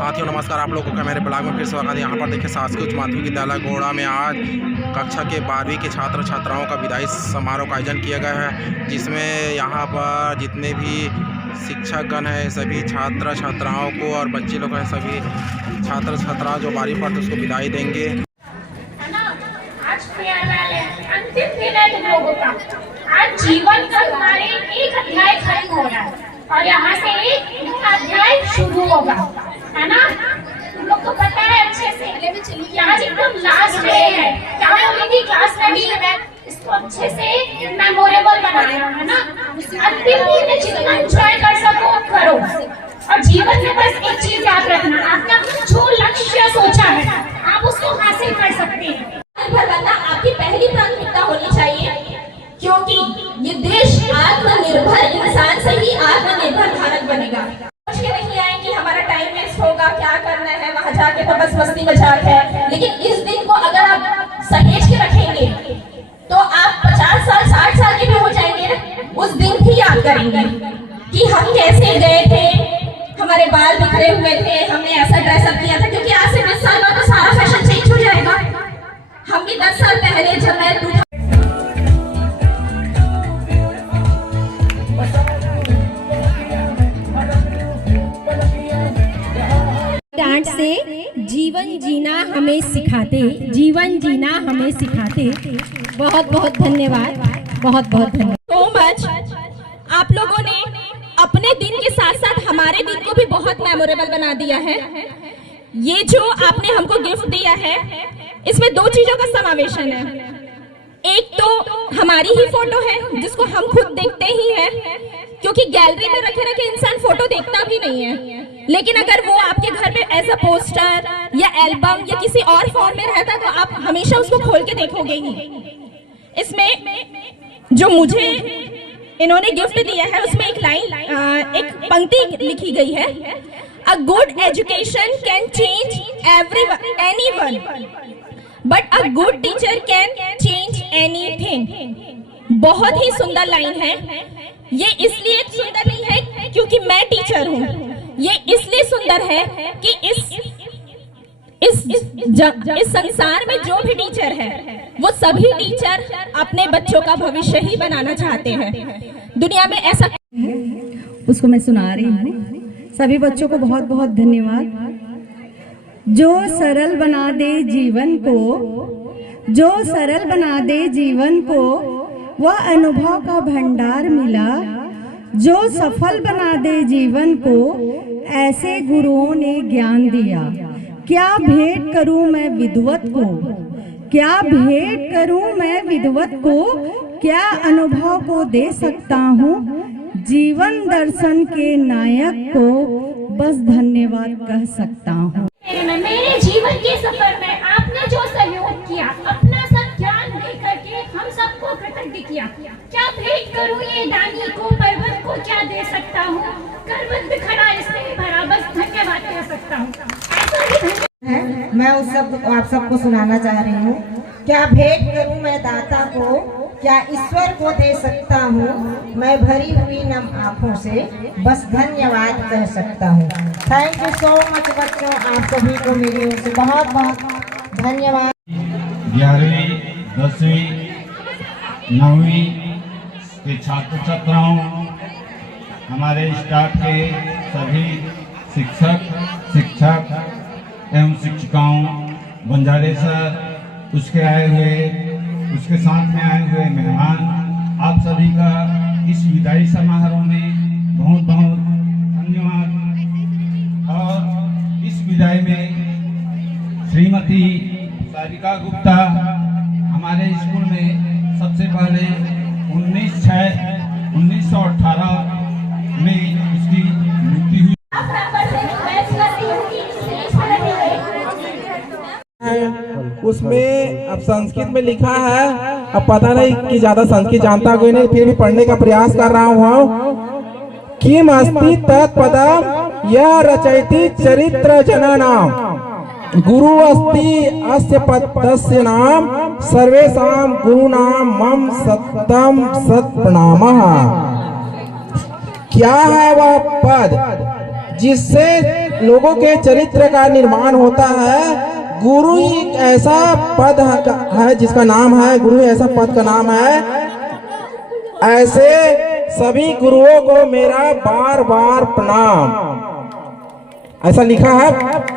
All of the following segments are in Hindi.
साथियों नमस्कार, आप लोगों का मेरे ब्लॉग में फिर स्वागत है। यहाँ पर देखिए शासकीय उच्च माध्यमिक विद्यालय गोड़ा में आज कक्षा के 12वीं के छात्र छात्राओं का विदाई समारोह का आयोजन किया गया है, जिसमें यहाँ पर जितने भी शिक्षकगण हैं सभी छात्र छात्राओं को और बच्चे लोग हैं सभी छात्र छात्रा जो 12वीं पढ़ते उसको विदाई देंगे। अंतिम दिन है तुम लोगों का। आज जीवन का हमारे एक अध्याय खत्म हो रहा है और यहाँ से एक अध्याय शुरू होगा, है ना? तुम लोग को पता है अच्छे से। आज एकदम लास्ट डे है, क्या बोलेगी क्लास में भी इसको अच्छे से मेमोरेबल बनाना है ना। अंतिम दिन में जितना एंजॉय कर सको करो और जीवन में बस एक चीज याद रखना, आपने जो लक्ष्य सोचा है आप उसको हासिल कर सकते हैं। बनना आपकी पहली प्राथमिकता होनी चाहिए, क्योंकि ये देश आत्मनिर्भर इंसान से ही आत्मनिर्भर भारत बनेगा। सोच के नहीं आए कि हमारा टाइम वेस्ट होगा, क्या करना है वहाँ जाके तो बस मस्ती मजाक है, लेकिन इस दिन को अगर आप सहेज के रखेंगे तो आप 50 साल 60 साल के भी हो जाएंगे, उस दिन भी याद करेंगे कि हम कैसे गए थे, हमारे बाल बिखरे हुए थे, हमने ऐसा ड्रेसअप किया था। क्योंकि आज से 10 साल बाद तो सारा फैशन चेंज हो जाएगा। हम भी 10 साल पहले जब मैं डांट से जीवन जीना हमें सिखाते, जीवन जीना हमें सिखाते। बहुत बहुत धन्यवाद, बहुत बहुत धन्यवाद। So much. आप लोगों ने अपने दिन के साथ साथ हमारे दिन को भी बहुत मेमोरेबल बना दिया है। ये जो आपने हमको गिफ्ट दिया है इसमें 2 चीजों का समावेशन है। एक तो हमारी ही फोटो है जिसको हम खुद देखते ही हैं, क्योंकि गैलरी में रखे रखे इंसान फोटो देखता भी नहीं है, लेकिन अगर वो आपके घर पे एज अ पोस्टर या एल्बम या किसी और फॉर्म में रहता तो आप हमेशा उसको खोल के देखोगे ही। इसमें जो मुझे इन्होंने गिफ्ट दिया है उसमें एक लाइन, एक पंक्ति लिखी गई है, A good education can change anyone, but a good teacher can change anything। बहुत ही सुंदर लाइन है। ये इसलिए सुंदर नहीं है क्योंकि मैं टीचर हूँ, ये इसलिए सुंदर है कि इस संसार में जो भी टीचर है वो सभी टीचर अपने बच्चों का भविष्य ही बनाना चाहते हैं। दुनिया में ऐसा उसको मैं सुना रही हूँ। सभी बच्चों को बहुत बहुत धन्यवाद। जो सरल बना दे जीवन को, जो सरल बना दे जीवन को, वह अनुभव का भंडार मिला। जो सफल बना दे जीवन को, ऐसे गुरुओं ने ज्ञान दिया। क्या भेंट करूं मैं विद्वत को, क्या भेंट करूं मैं विद्वत को, क्या अनुभव को दे सकता हूं जीवन दर्शन के नायक को, बस धन्यवाद कह सकता हूँ। मेरे जीवन के सफर में आपने जो सहयोग किया, अपना सब ज्ञान दे करके हम सबको कृतज्ञ किया। क्या भेंट करूँ ये दानी को, पर्वत को क्या दे सकता हूँ, करवत खड़ा इसमें भरा, बस धन्यवाद कह सकता हूँ। मैं उस सब आप सबको सुनाना चाह रही हूँ। क्या भेंट करूँ मैं दाता को, क्या ईश्वर को दे सकता हूँ, मैं भरी हुई नम आँखों से बस धन्यवाद कह सकता हूँ। थैंक यू सो मच बच्चों, आप सभी को मेरी ओर से बहुत बहुत धन्यवाद। 11वीं 10वीं 9वीं के छात्र छात्राओं, हमारे स्टाफ के सभी शिक्षक एवं शिक्षिकाओं, बंजारे सर, उसके आए हुए उसके साथ में आए हुए मेहमान, आप सभी का इस विदाई समारोह में बहुत बहुत धन्यवाद। और इस विदाई में श्रीमती सारिका गुप्ता हमारे स्कूल में सबसे पहले 1918 में उसकी मृत्यु हुई। उसमें अब संस्कृत में लिखा है, अब पता नहीं कि ज्यादा संस्कृत जानता कोई नहीं, फिर भी पढ़ने का प्रयास कर रहा हूँ। किम अस्ति तत्पदम यह रचयति चरित्र जनानाम, गुरु अस्ति अस्य पदस्य नाम, सर्वेषां गुरुनाम मम सत्यम सत प्रणामः। क्या है वह पद जिससे लोगों के चरित्र का निर्माण होता है। गुरु ही एक ऐसा पद है जिसका नाम है, गुरु ही ऐसा पद का नाम है। ऐसे सभी गुरुओं को मेरा बार बार प्रणाम, ऐसा लिखा है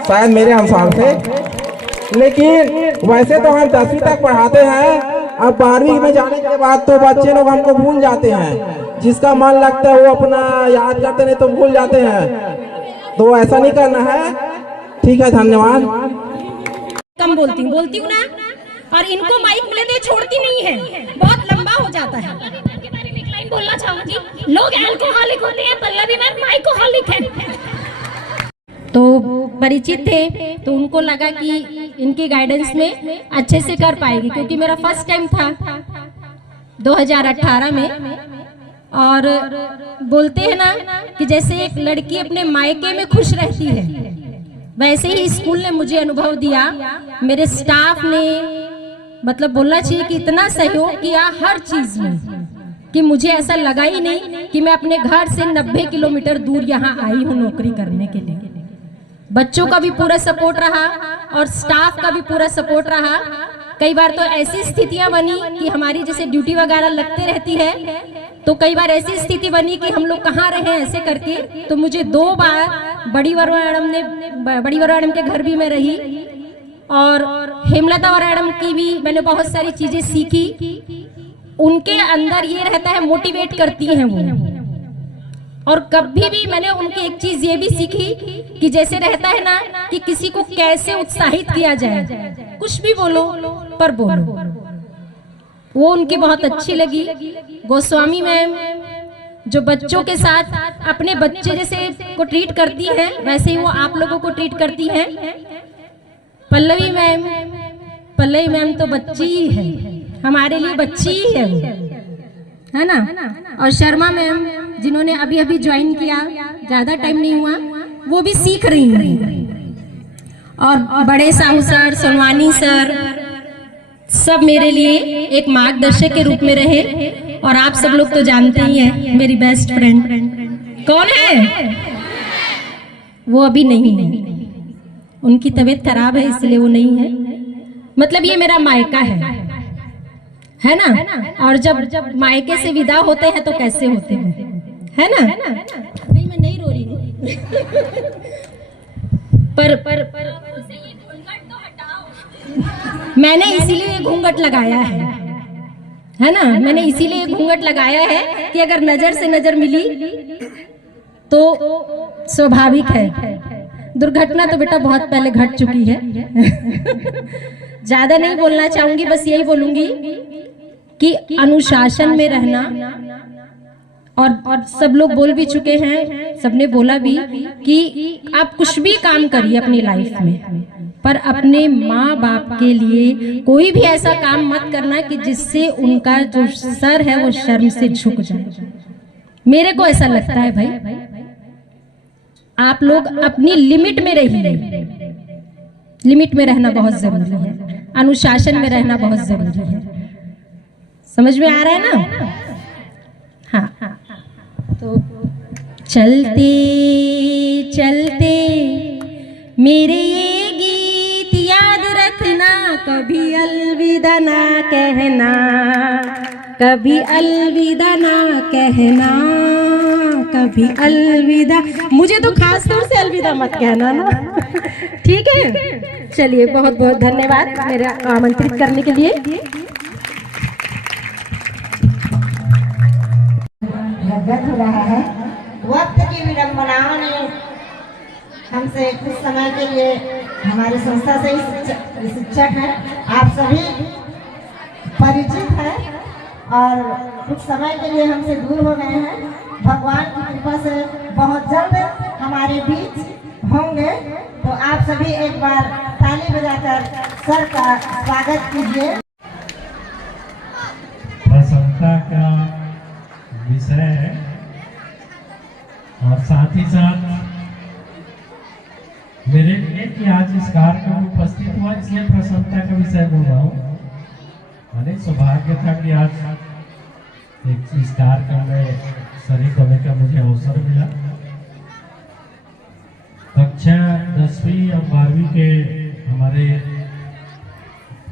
शायद मेरे अनुसार से। लेकिन वैसे तो हम 10वीं तक पढ़ाते हैं, अब 12वीं में जाने के बाद तो बच्चे लोग हमको भूल जाते हैं। जिसका मन लगता है वो अपना याद करते, नहीं तो भूल जाते हैं। तो ऐसा नहीं करना है, ठीक है, धन्यवाद। कम बोलती हूँ ना, और इनको माइक मिले तो छोड़ती नहीं है, बहुत लंबा हो जाता है। के बारे में एक लाइन बोलना चाहूंगी, लोग अल्कोहलिक होते हैं, पल्लवी मैम माइकोहलिक है। तो परिचित थे, तो उनको लगा कि इनकी गाइडेंस में अच्छे से कर पाएगी, क्योंकि मेरा फर्स्ट टाइम था 2018 में। और बोलते हैं ना कि जैसे एक लड़की अपने मायके में खुश रहती है, वैसे ही स्कूल ने मुझे अनुभव दिया। मेरे स्टाफ ने, मतलब बोलना चाहिए कि इतना सहयोग किया हर चीज में कि मुझे ऐसा लगा ही नहीं कि मैं अपने घर से 90 किलोमीटर दूर यहाँ आई हूँ नौकरी करने के लिए। बच्चों का भी पूरा सपोर्ट रहा और स्टाफ का भी पूरा सपोर्ट रहा। कई बार तो ऐसी स्थितियां बनी कि हमारी जैसे ड्यूटी वगैरह लगते रहती है, तो कई बार ऐसी स्थिति बनी कि हम लोग कहाँ रहे ऐसे करके। तो मुझे 2 बार बड़ी वरुण मैडम के घर भी मैं रही, और हेमलता मैडम की भी मैंने बहुत सारी चीजें सीखी। उनके अंदर ये रहता है, मोटिवेट करती हैं वो। और कभी भी मैंने उनकी एक चीज ये भी सीखी कि जैसे रहता है ना कि किसी को कैसे उत्साहित किया जाए, कुछ भी बोलो पर बोलो, वो उनकी बहुत अच्छी लगी। गोस्वामी मैम जो बच्चों के साथ अपने बच्चे जैसे को ट्रीट करती हैं, वैसे ही वो आप लोगों को ट्रीट करती हैं। पल्लवी मैम तो बच्ची ही है, हमारे लिए बच्ची ही है वो, है ना। और शर्मा मैम जिन्होंने अभी अभी ज्वाइन किया, ज्यादा टाइम नहीं हुआ, वो भी सीख रही हैं। और बड़े साहू सर, सोनवानी सर, सब मेरे लिए एक मार्गदर्शक के रूप में रहे। और आप सब लोग तो जानते ही हैं, मेरी बेस्ट फ्रेंड कौन है, वो अभी नहीं है, उनकी तबीयत खराब है इसलिए वो नहीं है। मतलब ये मेरा मायका है ना। और जब मायके से विदा होते हैं तो कैसे होते हैं, है ना। नहीं, मैं नहीं रो रही हूँ पर मैंने इसीलिए घूंघट लगाया है ना। मैंने इसीलिए घूंघट लगाया है कि अगर नजर से नजर मिली तो स्वाभाविक है। दुर्घटना तो बेटा बहुत पहले घट चुकी है। ज्यादा नहीं बोलना चाहूंगी, बस यही बोलूंगी कि अनुशासन में रहना। और सब लोग बोल भी चुके हैं, सबने बोला भी कि आप कुछ भी काम करिए अपनी लाइफ में, पर अपने माँ बाप के लिए कोई भी ऐसा काम मत करना कि जिससे उनका जो सर है वो शर्म से झुक जाए। मेरे को ऐसा लगता है भाई, आप लोग अपनी लिमिट में रहिए। लिमिट में रहना बहुत जरूरी है, अनुशासन में रहना बहुत जरूरी है। समझ में आ रहा है ना। हाँ, तो चलते चलते मेरे ये गीत याद रखना, कभी अलविदा ना कहना, कभी अलविदा ना कहना, कभी अलविदा। मुझे तो खास तौर से अलविदा मत कहना ना। ठीक है, चलिए बहुत बहुत धन्यवाद मेरा आमंत्रित करने के लिए। गदगद हो रहा है। वक्त की विडंबनाओं ने हमसे कुछ समय के लिए, हमारी संस्था से ही शिक्षक हैं, आप सभी परिचित हैं और कुछ समय के लिए हमसे दूर हो गए हैं। भगवान की कृपा से बहुत जल्द हमारे बीच होंगे, तो आप सभी एक बार ताली बजाकर सर का स्वागत कीजिए। प्रसन्नता का विषय है और साथ ही साथ मेरे लिए कि आज इस कार्यक्रम में उपस्थित हुआ, इसलिए प्रसन्नता का विषय बोल रहा हूँ। मैंने सौभाग्य था कि आज इस कार्यक्रम में शरीक होने का मुझे अवसर मिला। कक्षा 10वीं और 12वीं के हमारे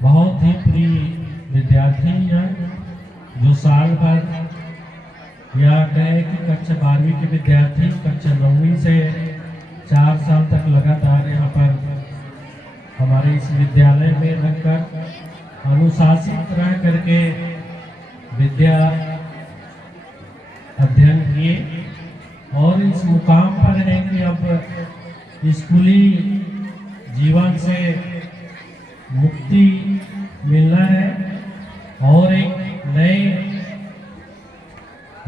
बहुत ही प्रिय विद्यार्थी हैं, जो साल भर या कहें कि कक्षा 12वीं के विद्यार्थी कक्षा 9वीं से 4 साल तक लगातार यहाँ पर हमारे इस विद्यालय में रहकर अनुशासित रह करके विद्या अध्ययन किए और इस मुकाम पर है कि अब स्कूली जीवन से मुक्ति मिलना है और एक नए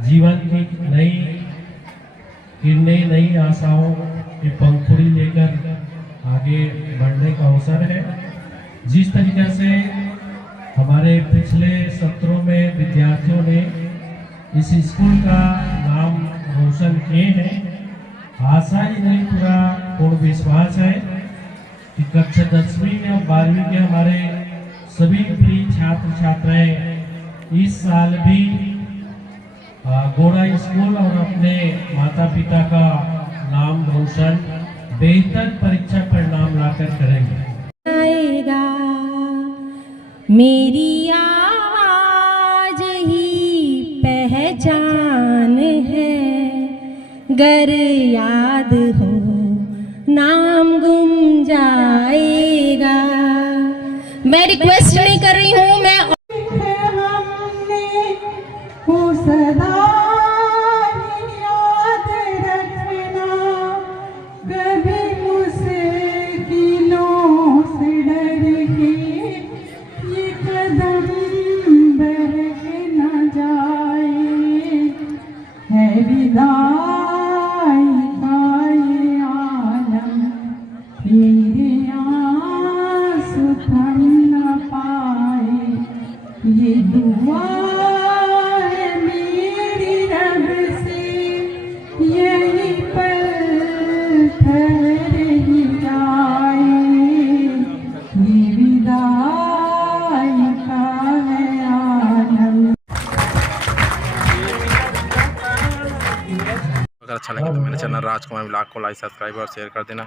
जीवन की नई किरणें, नई आशाओं की पंखुड़ी लेकर आगे बढ़ने का अवसर है। जिस तरीके से हमारे पिछले सत्रों में विद्यार्थियों ने इस स्कूल का नाम रोशन किए हैं, आशा ही नहीं पूरा पूर्ण विश्वास है कि कक्षा 10वीं या 12वीं के हमारे सभी प्रिय छात्र छात्राएं इस साल भी गोड़ा स्कूल और अपने माता पिता का नाम रोशन बेहतर परीक्षा परिणाम लाकर करेंगे। आएगा मेरी आवाज ही पहचान है, गर याद हो नाम गुम जाएगा। मैं रिक्वेस्ट नहीं कर रही हूँ, मैं सदा याद रखना, कभी मुश्किलों से डर के ये कदम बरक न जाए, है विदाई का ये आलम, फिर आंसू थम न पाए, ये दुआ अगर अच्छा लगे तो मेरे चैनल राजकुमार ब्लॉग को लाइक, सब्सक्राइब और शेयर कर देना।